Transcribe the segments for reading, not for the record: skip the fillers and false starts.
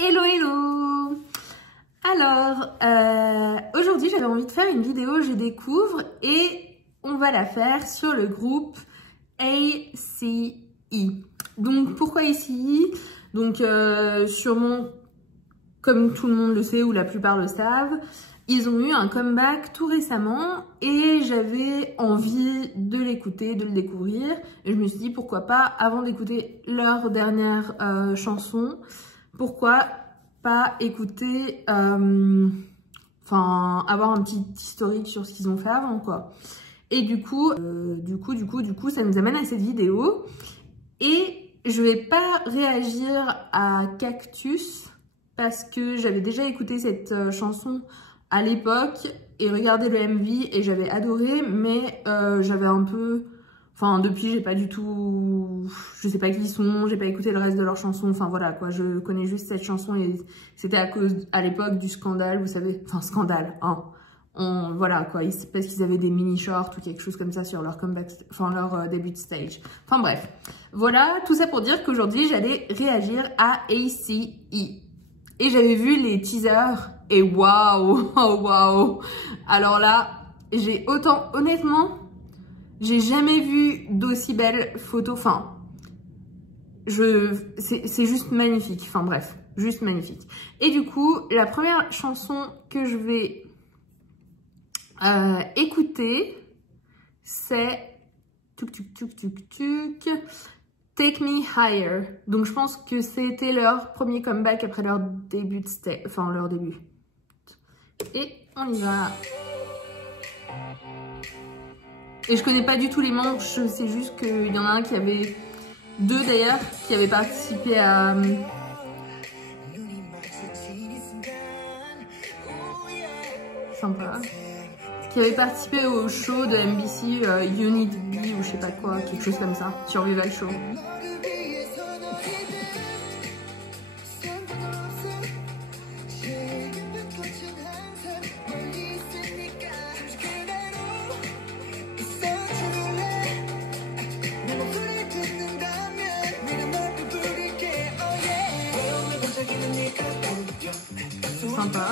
Hello hello. Alors, aujourd'hui j'avais envie de faire une vidéo Je découvre et on va la faire sur le groupe ACE. Donc pourquoi ACE? Donc sûrement, comme tout le monde le sait ou la plupart le savent, ils ont eu un comeback tout récemment et j'avais envie de l'écouter, de le découvrir. Et je me suis dit pourquoi pas, avant d'écouter leur dernière chanson, pourquoi pas écouter, avoir un petit historique sur ce qu'ils ont fait avant, quoi. Et du coup, ça nous amène à cette vidéo. Et je vais pas réagir à Cactus parce que j'avais déjà écouté cette chanson à l'époque et regardé le MV et j'avais adoré, mais j'avais un peu... Enfin, depuis, j'ai pas du tout... Je sais pas qui ils sont, j'ai pas écouté le reste de leurs chansons. Enfin, voilà, quoi. Je connais juste cette chanson et c'était à cause, à l'époque, du scandale, vous savez. Enfin, scandale, hein. Voilà, quoi. Parce qu'ils avaient des mini-shorts ou quelque chose comme ça sur leur comeback... Enfin, leur début de stage. Enfin, bref. Voilà, tout ça pour dire qu'aujourd'hui, j'allais réagir à ACE. Et j'avais vu les teasers et waouh, oh, waouh. Alors là, j'ai autant... Honnêtement... J'ai jamais vu d'aussi belles photos, enfin, c'est juste magnifique, enfin bref, juste magnifique. Et du coup, la première chanson que je vais écouter, c'est Take Me Higher. Donc je pense que c'était leur premier comeback après leur début de stage, enfin leur début. Et on y va. Et je connais pas du tout les membres, je sais juste qu'il y en a un qui avait... Deux d'ailleurs, qui avaient participé à... Sympa. Qui avait participé au show de MBC, You Need Be ou je sais pas quoi, quelque chose comme ça, Survival Show. Sympa.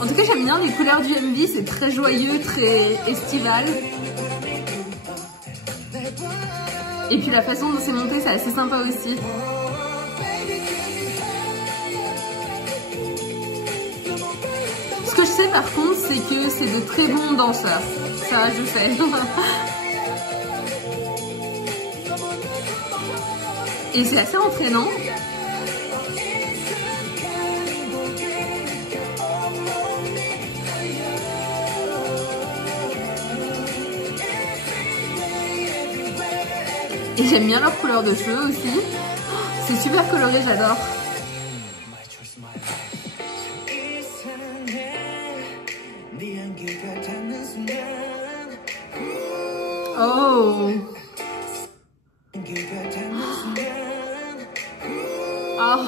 En tout cas, j'aime bien les couleurs du MV, c'est très joyeux, très estival. Et puis la façon dont c'est monté, c'est assez sympa aussi. Ce que je sais par contre, c'est que c'est de très bons danseurs. Ça, je sais. Et c'est assez entraînant. Et j'aime bien leur couleur de cheveux aussi. C'est super coloré, j'adore. Oh. Oh.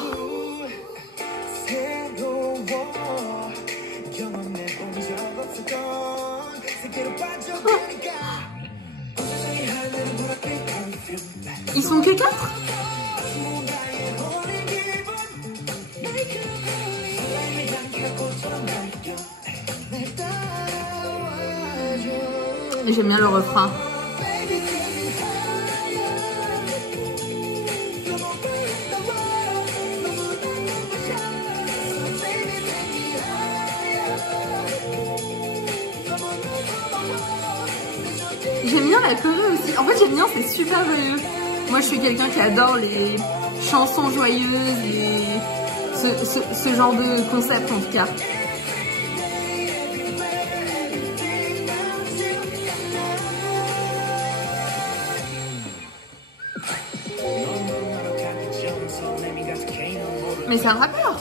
Ils sont que 4? J'aime bien le refrain. J'aime bien la choré aussi. En fait, j'aime bien, c'est super joyeux. Moi, je suis quelqu'un qui adore les chansons joyeuses et ce genre de concept en tout cas. Mais c'est un rappeur.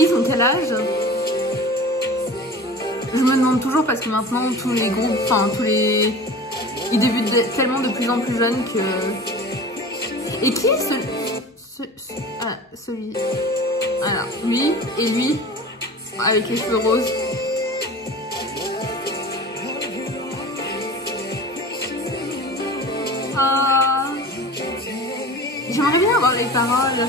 Ils ont quel âge? Je me demande toujours parce que maintenant tous les groupes, ils débutent tellement de plus en plus jeunes que... Et qui est celui? Alors, lui et lui. avec les cheveux roses. Ah, j'aimerais bien avoir les paroles.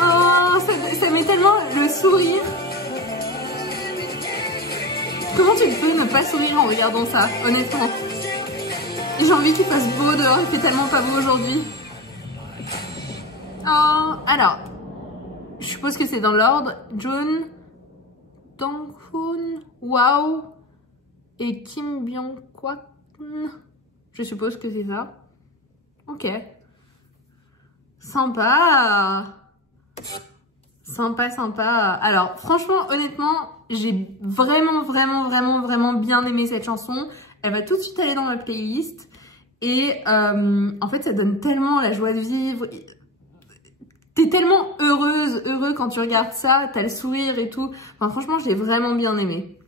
Oh, ça met tellement le sourire. Comment tu peux ne pas sourire en regardant ça, honnêtement? J'ai envie qu'il fasse beau dehors, il fait tellement pas beau aujourd'hui. Oh, alors, je suppose que c'est dans l'ordre. Jun, Donghoon, Wow et Kim Byung-kwak. Je suppose que c'est ça. Ok. Sympa. Sympa, sympa. Alors, franchement, honnêtement, j'ai vraiment bien aimé cette chanson. Elle va tout de suite aller dans ma playlist. Et en fait, ça donne tellement la joie de vivre. T'es tellement heureux quand tu regardes ça. T'as le sourire et tout. Enfin, franchement, j'ai vraiment bien aimé.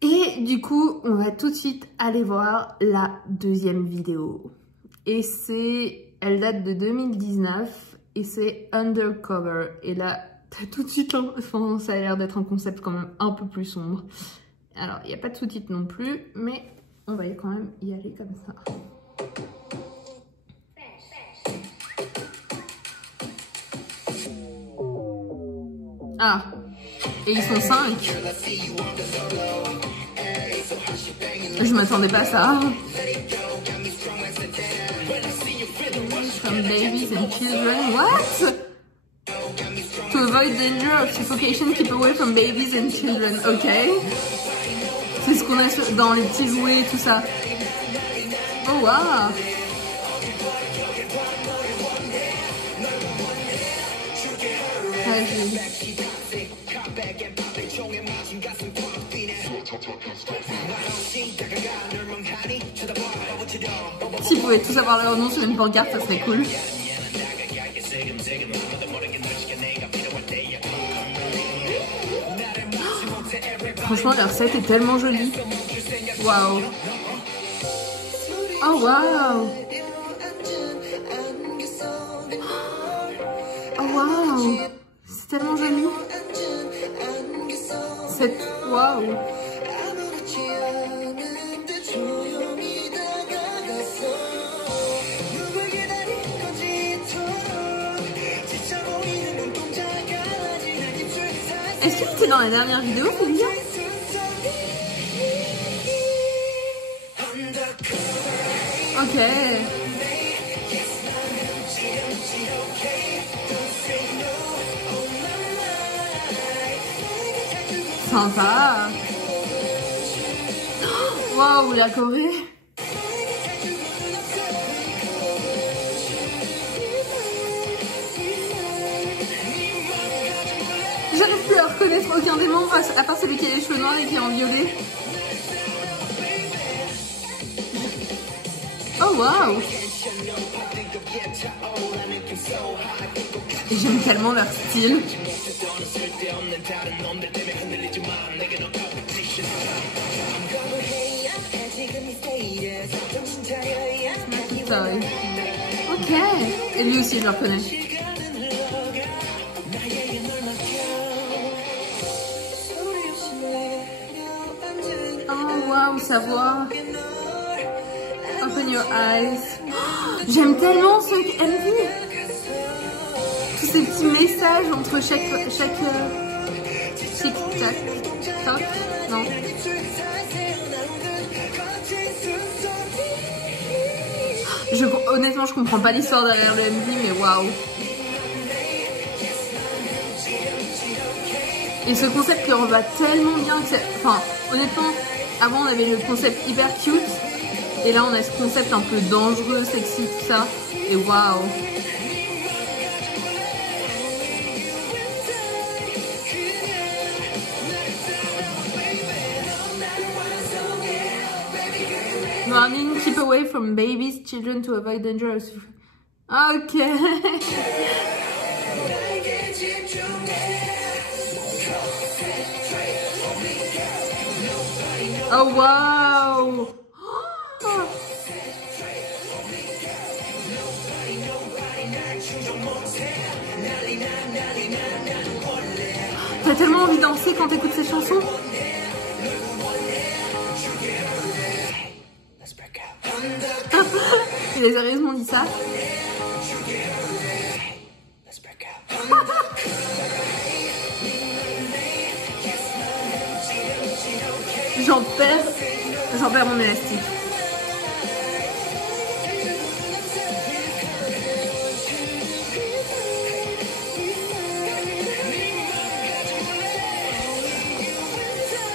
Et du coup, on va tout de suite aller voir la deuxième vidéo. Et elle date de 2019 et c'est Undercover. Et là, t'as tout de suite, enfin, ça a l'air d'être un concept quand même un peu plus sombre. Alors, il n'y a pas de sous-titres non plus, mais on va quand même y aller comme ça. Ah, et ils sont 5. Je m'attendais pas à ça. From babies and children, what? To avoid danger of suffocation, keep away from babies and children, ok. C'est ce qu'on a dans les petits jouets et tout ça. Oh wow. S'ils pouvaient tous avoir leur nom sur une pancarte, ça serait cool. Franchement, leur set est tellement joli. Waouh. Oh waouh. Oh waouh. C'est tellement joli. Waouh. Est-ce que c'était dans la dernière vidéo, Félix? Ok. Sympa. Waouh, la Corée. J'arrive plus à reconnaître aucun des membres à part celui qui a les cheveux noirs et qui est en violet. Oh waouh. J'aime tellement leur style. Ok. Et lui aussi, je le reconnais. Oh waouh, sa voix. Open your eyes. Oh, j'aime tellement ce MV. Tous ces petits messages entre chaque tic-tac, toc, non. Honnêtement, je comprends pas l'histoire derrière le MV, mais waouh. Et ce concept leur va tellement bien que enfin, honnêtement, avant on avait le concept hyper cute. Et là on a ce concept un peu dangereux, sexy, tout ça. Et waouh. Warning, keep away from babies, children to avoid dangerous. Ok. Oh waouh! T'as tellement envie de danser quand t'écoutes ces chansons? Il a sérieusement dit ça? J'en perds mon élastique.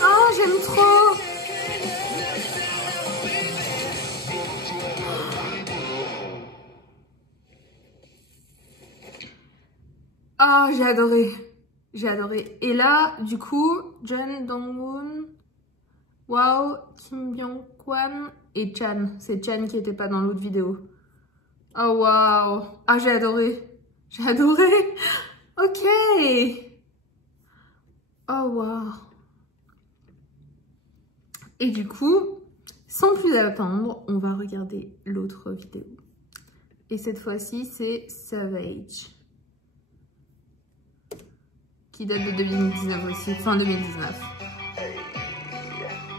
Oh, j'aime trop. Oh, j'ai adoré. J'ai adoré. Et là, du coup, Jeon Dong-hoon, wow, Kim Byung-kwan et Chan. C'est Chan qui était pas dans l'autre vidéo. Oh, wow. Ah, j'ai adoré. J'ai adoré. Ok. Oh, wow. Et du coup, sans plus attendre, on va regarder l'autre vidéo. Et cette fois-ci, c'est Savage. Qui date de 2019 aussi, fin 2019.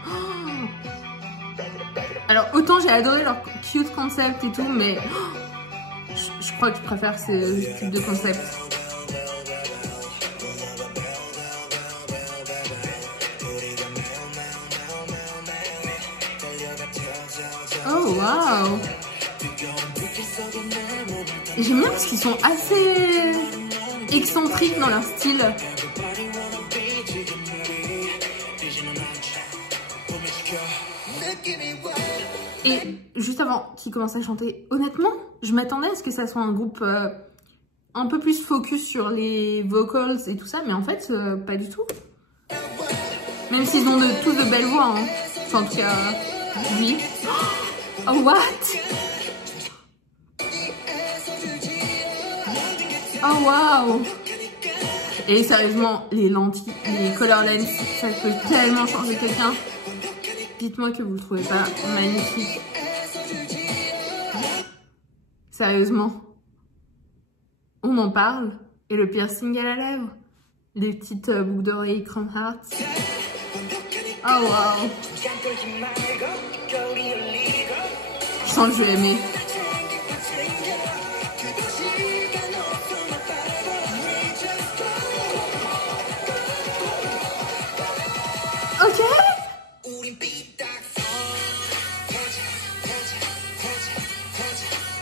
Oh, alors, autant j'ai adoré leur cute concept et tout, mais je crois que je préfère ce type de concept. Oh, waouh! J'aime bien parce qu'ils sont assez excentriques dans leur style. Et juste avant qu'ils commencent à chanter, honnêtement, je m'attendais à ce que ça soit un groupe un peu plus focus sur les vocals et tout ça, mais en fait, pas du tout. Même s'ils ont tous de belles voix, hein. Enfin, en tout cas, lui. Oh, what? Oh, wow! Et sérieusement, les lentilles, les color lens, ça peut tellement changer quelqu'un. Dites-moi que vous le trouvez pas magnifique. Sérieusement. On en parle. Et le piercing à la lèvre. Les petites boucles d'oreilles Crown Hearts. Oh wow. Je sens que je vais aimer. Ok.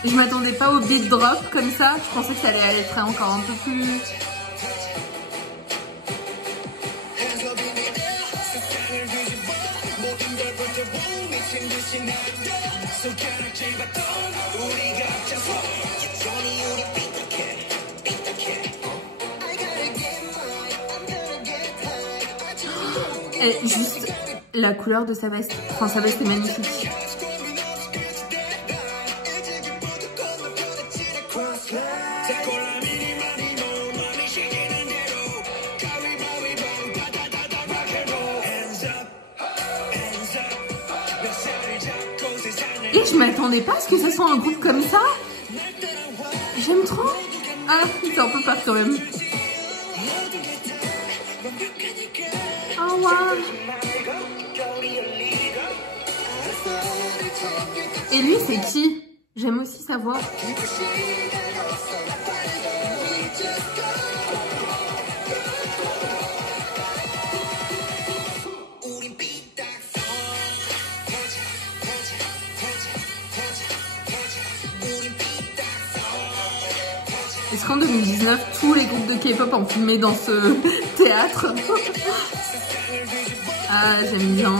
Je m'attendais pas au beat drop comme ça. Je pensais que ça allait être encore un peu plus... Et juste la couleur de sa veste. Enfin, sa veste est magnifique. Et je m'attendais pas à ce que ça soit un groupe comme ça. J'aime trop. Ah, c'est un peu peur quand même. Oh wow. Et lui, c'est qui? J'aime aussi savoir. Est-ce qu'en 2019, tous les groupes de K-pop ont filmé dans ce théâtre? Ah, j'aime bien.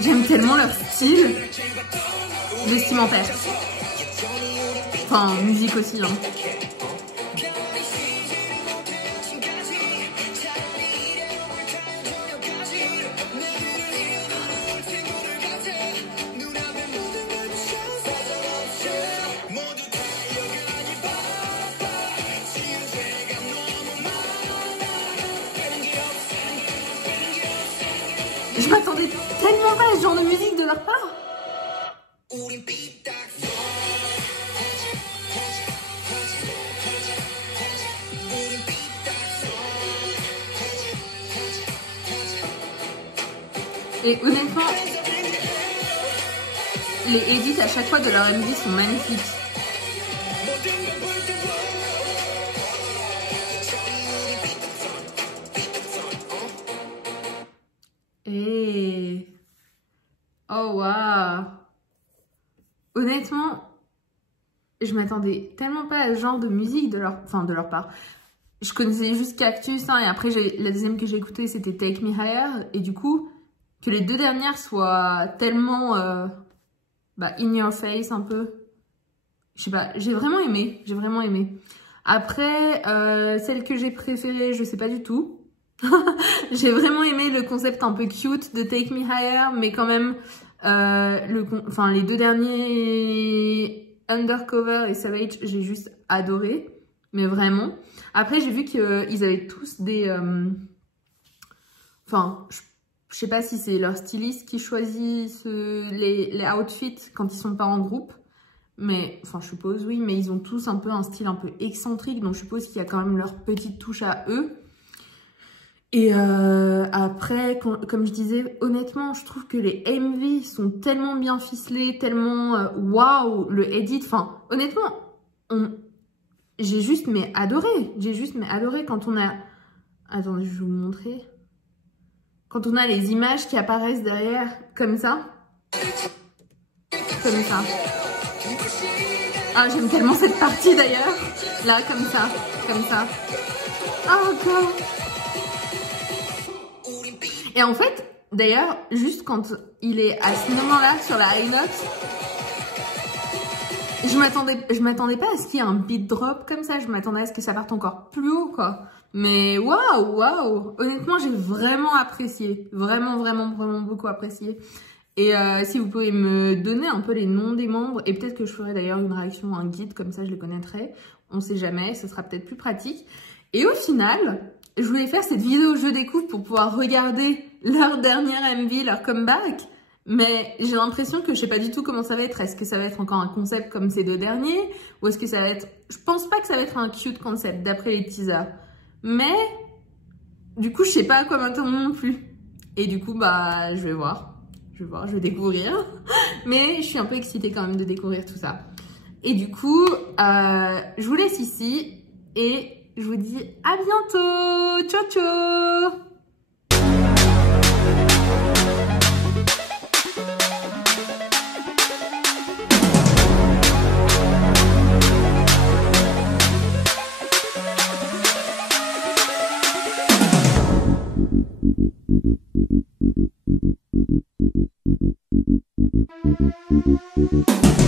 J'aime tellement leur style vestimentaire. Enfin, musique aussi, hein. Je m'attendais tellement pas à ce genre de musique de leur part. Et honnêtement, les edits à chaque fois de leur MV sont magnifiques. Et... oh waouh! Honnêtement, je m'attendais tellement pas à ce genre de musique de leur part. Je connaissais juste Cactus, hein, et après la deuxième que j'ai écoutée c'était Take Me Higher, et du coup, que les deux dernières soient tellement in your face un peu. Je sais pas, j'ai vraiment aimé, Après, celle que j'ai préférée, je sais pas du tout. J'ai vraiment aimé le concept un peu cute de Take Me Higher, mais quand même, les deux derniers, Undercover et Savage, j'ai juste adoré, mais vraiment. Après, j'ai vu qu'ils avaient tous des... je sais pas si c'est leur styliste qui choisit les outfits quand ils sont pas en groupe. Mais, je suppose, oui, mais ils ont tous un peu un style un peu excentrique, donc je suppose qu'il y a quand même leur petite touche à eux. Et après, comme je disais, honnêtement, je trouve que les MV sont tellement bien ficelés, tellement waouh, le edit, honnêtement, j'ai juste adoré quand on a... Attendez, je vais vous montrer. Quand on a les images qui apparaissent derrière, comme ça. Comme ça. Ah, j'aime tellement cette partie d'ailleurs. Là, comme ça. Oh, God. Et en fait, d'ailleurs, juste quand il est à ce moment-là, sur la high note, je m'attendais pas à ce qu'il y ait un beat drop comme ça. Je m'attendais à ce que ça parte encore plus haut, quoi. Mais waouh. Honnêtement, j'ai vraiment apprécié. Vraiment beaucoup apprécié. Et si vous pouvez me donner un peu les noms des membres, et peut-être que je ferai d'ailleurs une réaction, un guide, comme ça je les connaîtrai. On sait jamais, ce sera peut-être plus pratique. Et au final, je voulais faire cette vidéo je découvre pour pouvoir regarder leur dernière MV, leur comeback. Mais j'ai l'impression que je sais pas du tout comment ça va être. Est-ce que ça va être encore un concept comme ces deux derniers? Ou est-ce que ça va être... Je pense pas que ça va être un cute concept d'après les teasers. Mais du coup, je sais pas à quoi m'attendre non plus. Et du coup, je vais voir. Je vais découvrir. Mais je suis un peu excitée quand même de découvrir tout ça. Et du coup, je vous laisse ici. Et je vous dis à bientôt. Ciao, ciao. Thank you.